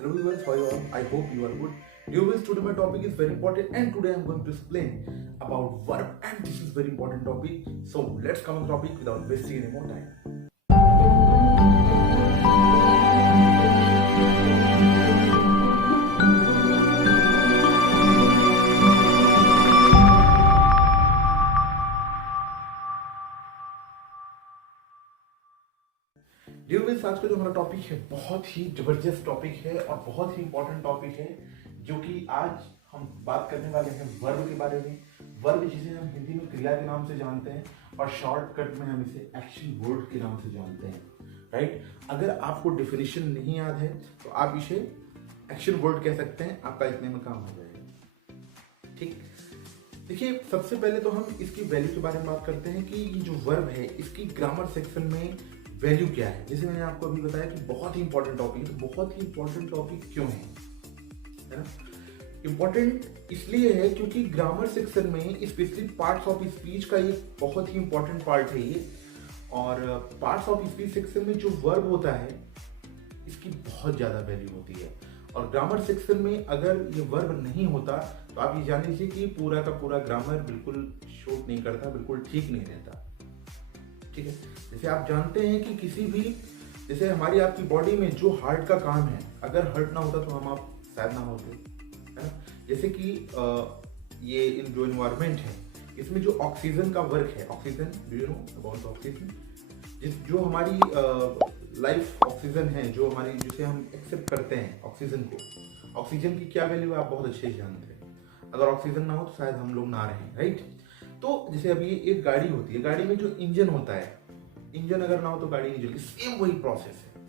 Hello viewers, how are you all? I hope you are good. Viewers, today my topic is very important and today I am going to explain about verb and this is very important topic. So let's come on the topic without wasting any more time. Viewers, आज का जो हमारा topic है बहुत ही जबरदस्त topic है और बहुत ही इंपॉर्टेंट टॉपिक है जो कि आज हम बात करने वाले हैं वर्ब के बारे में। वर्ब जिसे हम हिंदी में क्रिया के नाम से जानते हैं और शॉर्टकट में हम इसे एक्शन वर्ड के नाम से जानते हैं, राइट। अगर आपको डेफिनेशन नहीं याद है तो आप इसे एक्शन वर्ड कह सकते हैं, आपका इतने में काम हो जाएगा। ठीक, देखिए सबसे पहले तो हम इसकी वैल्यू के बारे में बात करते हैं कि ये जो वर्ब है इसकी ग्रामर सेक्शन में वैल्यू क्या है। जैसे मैंने आपको अभी बताया कि बहुत ही इंपॉर्टेंट टॉपिक है। तो बहुत ही इंपॉर्टेंट टॉपिक क्यों है ना? इंपॉर्टेंट इसलिए है क्योंकि ग्रामर सेक्शन में स्पेशली पार्ट्स ऑफ स्पीच का एक बहुत ही इंपॉर्टेंट पार्ट है ये। और पार्ट्स ऑफ स्पीच सेक्शन में जो वर्ब होता है इसकी बहुत ज्यादा वैल्यू होती है। और ग्रामर सेक्शन में अगर ये वर्ब नहीं होता तो आप ये जान लीजिए कि पूरा का पूरा ग्रामर बिल्कुल शूट नहीं करता, बिल्कुल ठीक नहीं रहता। ठीक है, जैसे आप जानते हैं कि किसी भी, जैसे हमारी आपकी बॉडी में जो हार्ट का काम है, अगर हार्ट ना होता तो हम आप शायद ना होते, है ना। जैसे कि ये इन जो इन्वायरमेंट है इसमें जो ऑक्सीजन का वर्क है, oxygen, do you know about oxygen, जो हमारी लाइफ ऑक्सीजन है, जो हमारी, जिसे हम एक्सेप्ट करते हैं ऑक्सीजन को, ऑक्सीजन की क्या वैल्यू है आप बहुत अच्छे से जानते हैं। अगर ऑक्सीजन ना हो तो शायद हम लोग ना रहें, राइट। तो जैसे अभी एक गाड़ी होती है, गाड़ी में जो इंजन होता है, इंजन अगर ना हो तो गाड़ी नहीं चलती, सेम वही प्रोसेस है।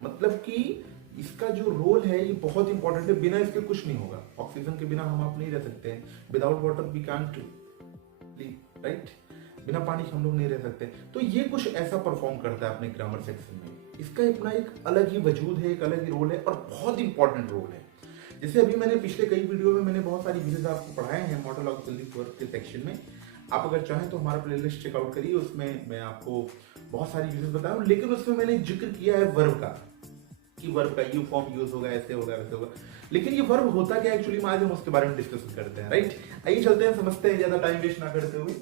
मतलब कि इसका जो रोल है ये बहुत इंपॉर्टेंट है, बिना इसके कुछ नहीं होगा। ऑक्सीजन के बिना हम आप नहीं रह सकते हैं, without water we can't live, right. बिना पानी हम लोग नहीं रह सकते। तो ये कुछ ऐसा परफॉर्म करता है अपने ग्रामर सेक्शन में। इसका अपना एक अलग ही वजूद है, एक अलग ही रोल है और बहुत इंपॉर्टेंट रोल है। जैसे अभी मैंने पिछले कई वीडियो में मैंने बहुत सारी वीडियोस आपको पढ़ाए हैं मॉर्फोलॉजिकल वर्ब के सेक्शन में। आप अगर चाहें तो हमारा प्लेलिस्ट चेकआउट करिए, उसमें मैं आपको बहुत सारी वीडियोस बताया हूं। लेकिन उसमें मैंने जिक्र किया है वर्ब का, कि वर्ब का यू फॉर्म यूज होगा, ऐसे होगा, वैसे होगा। लेकिन ये वर्ब होता क्या एक्चुअली में, आज हम उसके बारे में डिस्कस करते हैं, राइट। आइए चलते हैं, समझते हैं ज्यादा टाइम वेस्ट ना करते हुए।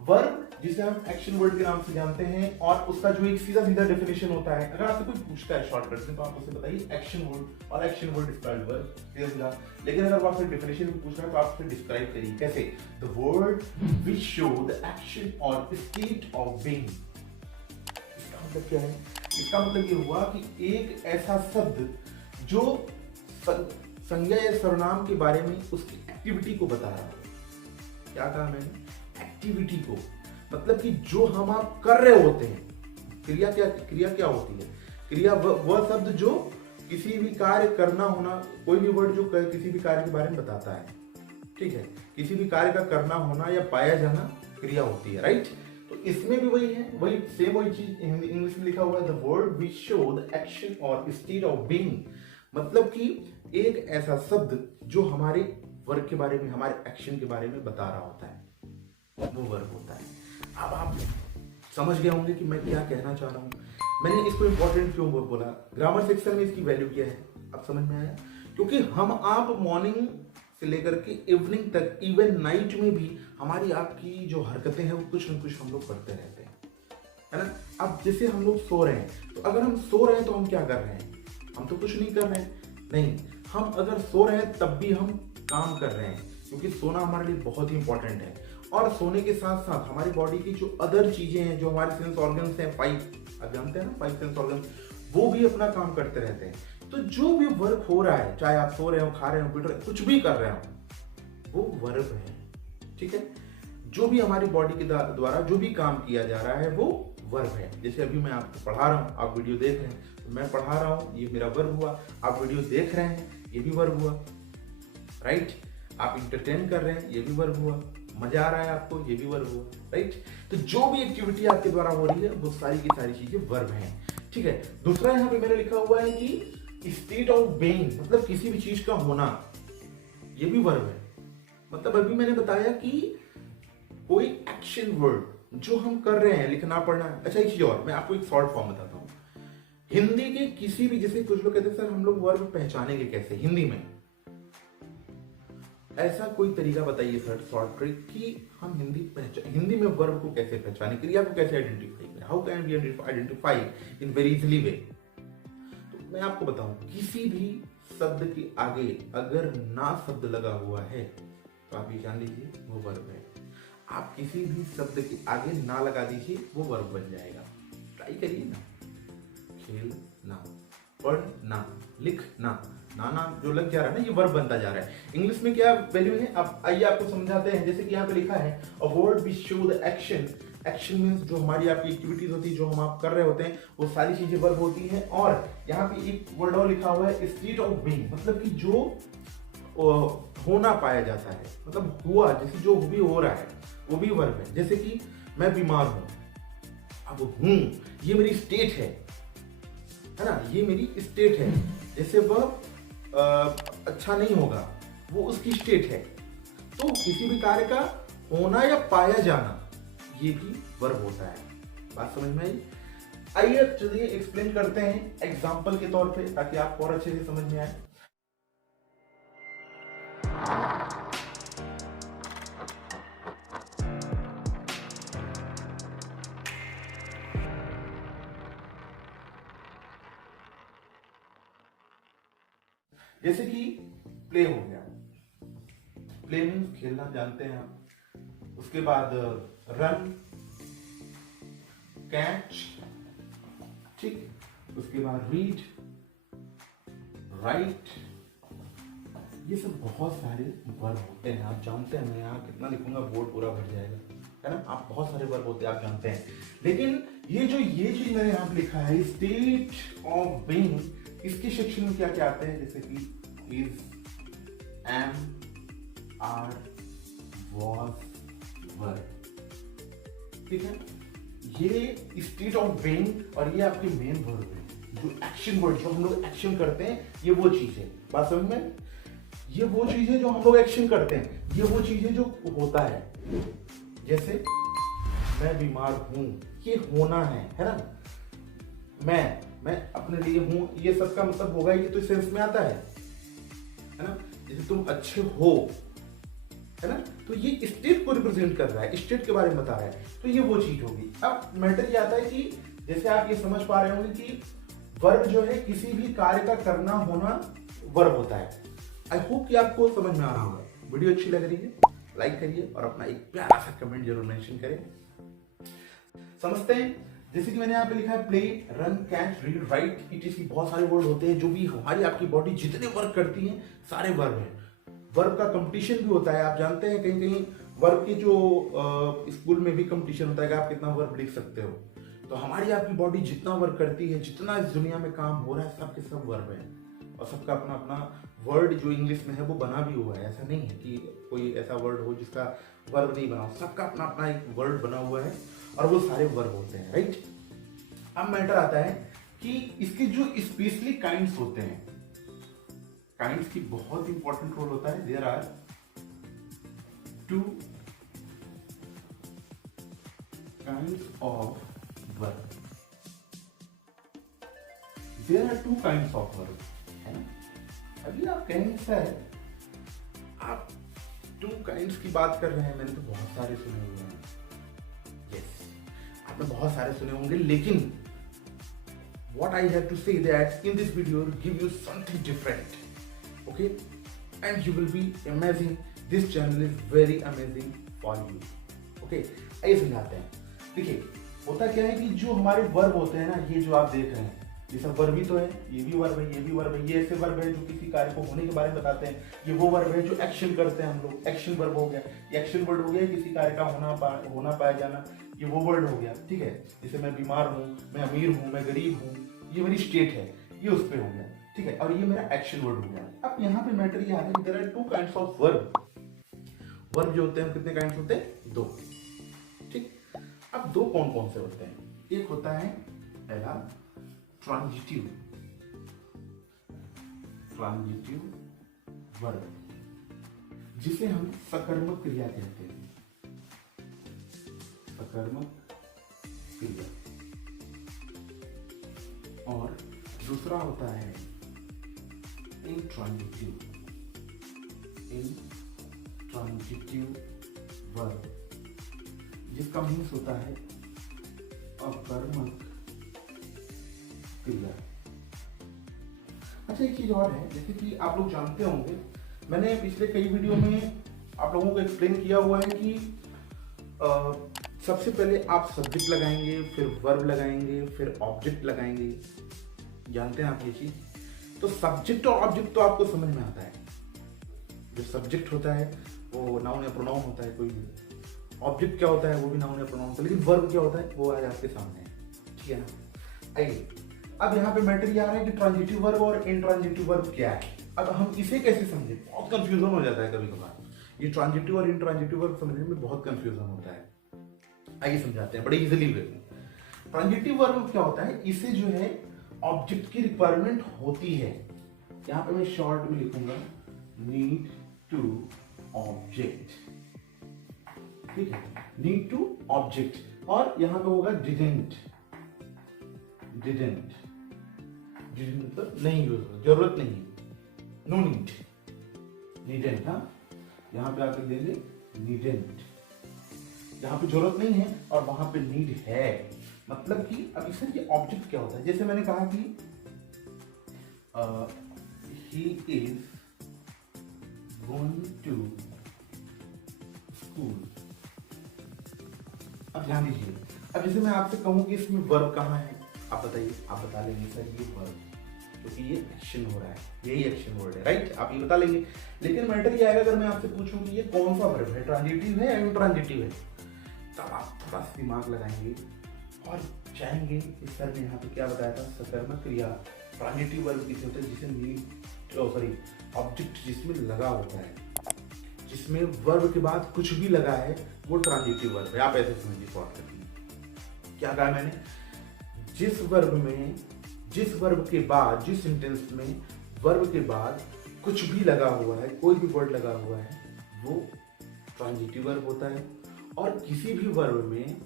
वर्ब जिसे हम एक्शन वर्ड के नाम से जानते हैं और उसका जो एक सीधा सीधा डेफिनेशन होता है, अगर आपसे कोई पूछता है शॉर्टकट में तो आप उसे बताइए एक्शन वर्ड, और एक्शन वर्ड डिस्क्राइब वर्ब, सीधा। लेकिन अगर वो आपसे डेफिनेशन में पूछ रहा है तो आप उसे डिस्क्राइब करिए कैसे, the word which show the action और स्टेट ऑफ बीइंग। इसका मतलब क्या है? इसका मतलब ये हुआ कि एक ऐसा शब्द जो संज्ञा या सर्वनाम के बारे में उसकी एक्टिविटी को बता रहा है। क्या कहा मैंने? एक्टिविटी को, मतलब कि जो हम आप कर रहे होते हैं। क्रिया क्या होती है? क्रिया वह शब्द जो किसी भी कार्य करना होना, कोई भी वर्ड जो किसी भी कार्य के बारे में बताता है, ठीक है। किसी भी कार्य का करना होना या पाया जाना क्रिया होती है, राइट। तो इसमें भी वही है, वही सेम वही चीज इंग्लिश में लिखा हुआ है, the word which show the action और स्टेट ऑफ बीइंग। मतलब कि एक ऐसा शब्द जो हमारे वर्क के बारे में, हमारे एक्शन के बारे में बता रहा होता है, वो वर्ब होता है। अब आप समझ गए होंगे कि मैं क्या कहना चाह रहा हूं। मैंने इसको इंपॉर्टेंट क्यों बोला, ग्रामर सेक्शन में इसकी वैल्यू क्या है, अब समझ में आया। क्योंकि हम आप मॉर्निंग से लेकर के इवनिंग तक, इवन नाइट में भी हमारी आपकी जो हरकतें हैं वो कुछ न कुछ हम लोग करते रहते हैं, है ना। अब जैसे हम लोग सो रहे हैं, तो अगर हम सो रहे हैं तो हम क्या कर रहे हैं? हम तो कुछ नहीं कर रहे हैं, नहीं। हम अगर सो रहे हैं तब भी हम काम कर रहे हैं, क्योंकि सोना हमारे लिए बहुत ही इंपॉर्टेंट है। और सोने के साथ साथ हमारी बॉडी की जो अदर चीजें हैं, जो हमारे सेंस ऑर्गन्स हैं, आप जानते हैं ना 5 सेंस ऑर्गन्स, वो भी अपना काम करते रहते हैं। तो जो भी वर्क हो रहा है, चाहे आप सो रहे हो, खा रहे हो, पीट रहे हो, कुछ भी कर रहे हो, वो वर्ब है, ठीक है। जो भी हमारी बॉडी के द्वारा जो भी काम किया जा रहा है वो वर्ब है। जैसे अभी मैं आपको पढ़ा रहा हूँ, आप वीडियो देख रहे हैं, तो मैं पढ़ा रहा हूँ, ये मेरा वर्ब हुआ। आप वीडियो देख रहे हैं, ये भी वर्ब हुआ, राइट। आप इंटरटेन कर रहे हैं, ये भी वर्ब हुआ। मजा आ रहा है आपको, ये भी वर्ब हुआ, राइट। तो जो भी एक्टिविटी आपके द्वारा हो रही है वो सारी की सारी चीजें वर्ब हैं, ठीक है। दूसरा यहाँ पे मैंने लिखा हुआ है कि स्टेट ऑफ बीइंग, मतलब किसी भी चीज का होना, ये भी वर्ब है। मतलब अभी मैंने बताया कि कोई एक्शन वर्ड जो हम कर रहे हैं, लिखना पढ़ना। अच्छा एक चीज और, मैं आपको एक शॉर्ट फॉर्म बताता हूँ। हिंदी के किसी भी, जैसे कुछ लोग कहते हैं सर हम लोग वर्ब पहचानेंगे कैसे हिंदी में, ऐसा कोई तरीका बताइए सर शॉर्ट ट्रिक कि हम हिंदी में वर्ब को कैसे पहचाने, क्रिया को कैसे आइडेंटिफाई करें, how can we identify in very easily way. तो मैं आपको बताऊं, किसी भी शब्द के आगे अगर ना शब्द लगा हुआ है तो आप ये जान लीजिए वो वर्ब है। आप किसी भी शब्द के आगे ना लगा दीजिए वो वर्ब बन जाएगा। ट्राई करिए ना। खेलना, पढ़ना, लिखना, नाना जो लग जा रहा है ना ये वर्ब बनता जा रहा है। इंग्लिश में क्या वैल्यू है, अब आइए आपको समझाते हैं। जैसे कि यहाँ पे लिखा है a word which show the action. Action means जो हमारी आपकी एक्टिविटीज होती है, जो हम आप कर रहे होते हैं, वो सारी चीजें वर्ब होती हैं। और यहाँ पे एक वर्ड और लिखा हुआ है स्टेट ऑफ बीइंग, मतलब कि जो होना पाया जाता है, मतलब हुआ, जैसे जो भी हो रहा है वो भी वर्ब है। जैसे कि मैं बीमार हूं, अब हूं ये मेरी स्टेट है ना, ये मेरी स्टेट है। जैसे वह अच्छा नहीं होगा, वो उसकी स्टेट है। तो किसी भी कार्य का होना या पाया जाना ये भी वर्ब होता है। बात समझ में आई? आइए चलिए एक्सप्लेन करते हैं एग्जाम्पल के तौर पे, ताकि आपको और अच्छे से समझ में आए। जैसे कि प्ले हो गया, प्ले मीन्स खेलना, जानते हैं आप। उसके बाद रन, कैच, ठीक। उसके बाद रीड, राइट, ये सब बहुत सारे वर्ब होते हैं, आप जानते हैं। मैं यहाँ कितना लिखूंगा बोर्ड पूरा भर जाएगा, है ना। आप बहुत सारे वर्ब होते हैं, आप जानते हैं। लेकिन ये चीज मैंने यहाँ पे लिखा है स्टेट ऑफ बीइंग, इसके सेक्शन में क्या क्या आते हैं, जैसे कि इज, एम, आर, वॉज, वर, ठीक है। ये स्टेट ऑफ बीइंग और ये आपके मेन वर्ब है। जो एक्शन वर्ड, जो हम लोग एक्शन करते हैं, ये वो चीज है। बात समझ में? ये वो चीज है जो हम लोग एक्शन करते हैं, ये वो चीज है जो होता है। जैसे मैं बीमार हूं, ये होना है ना। मैं अपने लिए हूं, ये सब का मतलब होगा, ये तो सेंस में आता है ना। जैसे तुम अच्छे हो, है ना, तो ये स्टेट को रिप्रेजेंट कर रहा है, स्टेट के बारे में बता रहा है, तो ये वो चीज होगी। अब मैटर ये आता है कि जैसे आप ये समझ पा रहे होंगे कि वर्ब जो है किसी भी कार्य का करना होना वर्ब होता है। आई होप कि आपको समझ में आ रहा होगा। वीडियो अच्छी लग रही है, लाइक करिए और अपना एक प्यारा सा कमेंट जरूर मेंशन करें। समझते हैं। जैसे कि मैंने यहाँ पे लिखा है play, run, catch, read, right, it बहुत सारे वर्ड होते हैं जो भी हमारी आपकी बॉडी जितने वर्क करती है सारे वर्ब हैं। वर्ब का कंपटीशन भी होता है, आप जानते हैं। कहीं कहीं वर्ब के जो स्कूल में भी कंपटीशन होता है कि आप कितना वर्ब लिख सकते हो। तो हमारी आपकी बॉडी जितना वर्क करती है, जितना इस दुनिया में काम हो रहा है, सब के सब वर्ब है। और सबका अपना अपना वर्ड जो इंग्लिश में है वो बना भी हुआ है। ऐसा नहीं है कि कोई ऐसा वर्ड हो जिसका वर्ब नहीं बना, सबका अपना अपना एक वर्ड बना हुआ है और वो सारे वर्ब होते हैं, राइट। अब मैटर आता है कि इसके जो स्पेशली काइंड्स होते हैं, काइंड्स की बहुत इंपॉर्टेंट रोल होता है। There are two kinds of verb, there are two kinds of verb, है ना। अभी आप कहेंगे सर आप टू काइंड्स की बात कर रहे हैं, मैंने तो बहुत सारे सुने हुए हैं। यस, आपने बहुत सारे सुने होंगे, लेकिन what I have to say that in this video will give you something different, okay, and you will be amazing. This channel is very amazing for you, okay। आइए समझाते हैं। देखिए होता क्या है कि जो हमारे वर्ब होते हैं ना, ये जो आप देख रहे हैं ये सब वर्ब ही तो है। ये भी वर्ब है, ये भी वर्ब है। ये ऐसे वर्ब है जो किसी कार्य को होने के बारे में बताते हैं। ये वो वर्ब है जो एक्शन करते हैं हम लोग, एक्शन वर्ब हो गया। ये एक्शन वर्ड हो गया किसी कार्य का होना पाया जाना, ये वो वर्ड हो गया, ठीक है। जैसे मैं बीमार हूँ, मैं अमीर हूँ, मैं गरीब हूँ, ये मेरी स्टेट है, ये उस पे हो गया, ठीक है। और ये मेरा एक्शन वर्ड हो गया। अब यहाँ पे मैटर ये आ रहा है कि there are two kinds of verb. Verb जो होते हैं कितने काइंड्स होते हैं? दो, ठीक। अब दो कौन कौन से होते हैं? एक होता है पहला ट्रांजिटिव वर्ब, जिसे हम सकर्मक क्रिया कहते हैं। सकर्मक क्रिया, और दूसरा होता है इंट्रांजिटिव वर्ब, जिसका मीन्स होता है अकर्मक क्रिया। अच्छा, एक चीज और है, जैसे कि आप लोग जानते होंगे, मैंने पिछले कई वीडियो में आप लोगों को एक्सप्लेन किया हुआ है कि सबसे पहले आप सब्जेक्ट लगाएंगे, फिर वर्ब लगाएंगे, फिर ऑब्जेक्ट लगाएंगे। जानते हैं आप ये चीज? तो सब्जेक्ट और ऑब्जेक्ट तो आपको समझ में आता है। जो सब्जेक्ट होता है वो नाउन या प्रोनाउन होता है, कोई भी ऑब्जेक्ट क्या होता है वो भी नाउन या प्रोनाउन होता है, लेकिन वर्ब क्या होता है वो आज आपके सामने है। ठीक है ना? आइए, अब यहाँ पे मैटर ये आ रहा है कि ट्रांजिटिव वर्ब और इंट्रांजिटिव वर्ब क्या है। अब हम इसे कैसे समझे? बहुत कंफ्यूजन हो जाता है कभी कभार। ये ट्रांजिटिव और इंट्रांजिटिव वर्ब समझने में बहुत कंफ्यूजन होता है। आइए समझाते हैं बड़े इजीली वे में। ट्रांजिटिव वर्ब क्या होता है? इसे जो है ऑब्जेक्ट की रिक्वायरमेंट होती है। यहाँ पे मैं शॉर्ट में लिखूंगा नीड टू ऑब्जेक्ट। ठीक है, नीड टू ऑब्जेक्ट, और यहां पे होगा डिडंट मतलब नहीं यूज, जरूरत नहीं, नो नीड, नीडेंट। हाँ, यहां पे आकर देंगे नीडेंट, जहां पे जरूरत नहीं है और वहां पे नीड है। मतलब कि अब इससे ये ऑब्जेक्ट क्या होता है? जैसे मैंने कहा कि he is going to school. अब ध्यान दीजिए, अब जैसे मैं आपसे कहूं कि इसमें वर्ब कहाँ है, आप बताइए। आप बता लेंगे सर ये वर्ब, क्योंकि ये एक्शन हो रहा है, यही एक्शन वर्ड है, राइट? आप ये बता लेंगे। लेकिन मैटर ये आएगा अगर मैं आपसे पूछूं कि ये कौन सा वर्ब है, ट्रांजिटिव है या इंट्रांजिटिव है, तब आप थोड़ा सा दिमाग लगाएंगे और जाएंगे कि सर ने यहाँ पे क्या बताया था, सकर्मक क्रिया। ट्रांजिटिव वर्ब किसे होता है? जिसे नीड ऑब्जेक्ट जिसमें लगा होता है, जिसमें वर्ब के बाद कुछ भी लगा है, वो ट्रांजिटिव वर्ब है। आप ऐसे समझिए शॉर्ट करके। क्या कहा मैंने? जिस वर्ब के बाद, जिस सेंटेंस में वर्ब के बाद कुछ भी लगा हुआ है, कोई भी वर्ड लगा हुआ है, वो ट्रांजिटिव वर्ब होता है। और किसी भी वर्ब में,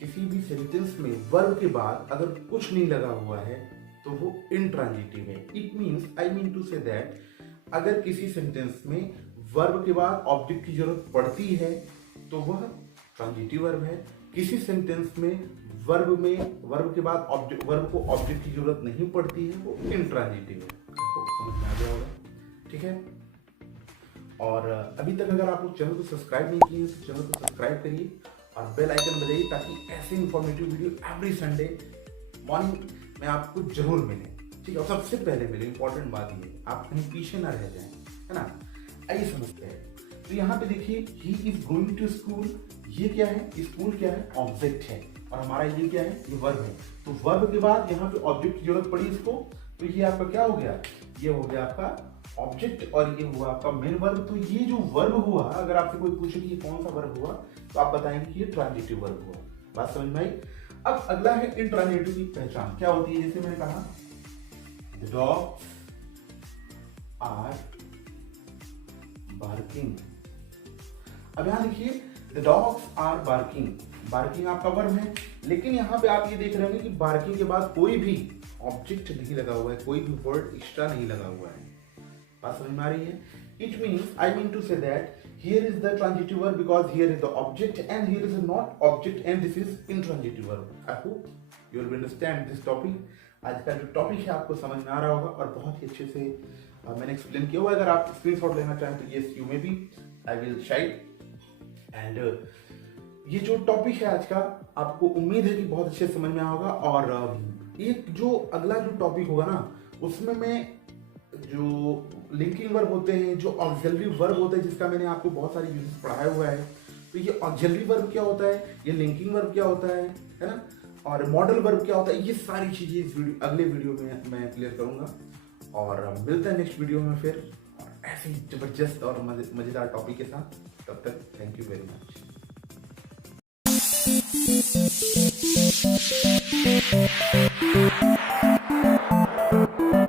किसी भी सेंटेंस में वर्ब के बाद अगर कुछ नहीं लगा हुआ है तो वो इंट्रांजिटिव है। It means, I mean to say that, अगर किसी सेंटेंस में वर्ब के बाद ऑब्जेक्ट की जरूरत पड़ती है तो वह ट्रांजिटिव वर्ब है। किसी सेंटेंस में वर्ब के बाद वर्ब को ऑब्जेक्ट की जरूरत नहीं पड़ती है, वो इंट्रांजिटिव है। आपको समझ में आ गया होगा? ठीक है। और अभी तक अगर आप लोग चैनल को सब्सक्राइब नहीं किए तो चैनल को सब्सक्राइब करिए और बेल आइकन बजाइए, ताकि ऐसे informative video every Sunday morning में आपको जरूर मिले। ठीक है, और सबसे पहले मेरी इंपॉर्टेंट बात ये, आप कहीं पीछे ना रह जाएं, है ना? आइए समझते हैं। तो यहाँ पे देखिए, he is going to school, ये क्या है? स्कूल क्या है? ऑब्जेक्ट है। और हमारा ये क्या है? ये वर्ब है। तो वर्ब के बाद यहाँ पे ऑब्जेक्ट की जरूरत पड़ी इसको, तो ये आपका क्या हो गया? ये हो गया आपका ऑब्जेक्ट, और ये हुआ आपका मेन वर्ब। तो ये जो वर्ब हुआ, अगर आपसे कोई पूछे कि ये कौन सा वर्ब हुआ, तो आप बताएंगे कि ये ट्रांजिटिव वर्ब हुआ। बात समझ में आई? अब अगला है इंट्रांजिटिव की पहचान क्या होती है। जैसे मैंने कहा, द डॉग्स आर बार्किंग। अब यहां देखिए, the dogs are barking, barking आपका वर्ब है, लेकिन यहाँ पे आप ये देख रहे होंगे कि बार्किंग के बाद कोई भी ऑब्जेक्ट नहीं लगा हुआ है, कोई भी वर्ड एक्स्ट्रा नहीं लगा हुआ है। बात समझ में आ रही है? It means, I mean to say that, here is the transitive verb because here is the object and here is not object and this is intransitive verb. I hope you will understand this topic. आज का जो topic है आपको समझ में आ रहा होगा और बहुत ही अच्छे से मैंने एक्सप्लेन किया हुआ है। अगर आप स्क्रीनशॉट लेना चाहें तो yes you may be, I will shied. And ये जो टॉपिक है आज का, आपको उम्मीद है कि बहुत अच्छे से समझ में आया होगा। और एक जो अगला जो टॉपिक होगा ना, उसमें मैं जो लिंकिंग वर्ब होते हैं, जो ऑक्सिलरी वर्ब होता है, जिसका मैंने आपको बहुत सारे यूजेस पढ़ाया हुआ है। तो ये ऑक्सिलरी वर्ब क्या होता है, ये लिंकिंग वर्ब क्या होता है ना, और मॉडल वर्ब क्या होता है, ये सारी चीजें इस अगले वीडियो में मैं क्लियर करूंगा। और मिलते हैं नेक्स्ट वीडियो में फिर ऐसे ही जबरदस्त और मजेदार टॉपिक के साथ। तब तक थैंक यू वेरी मच।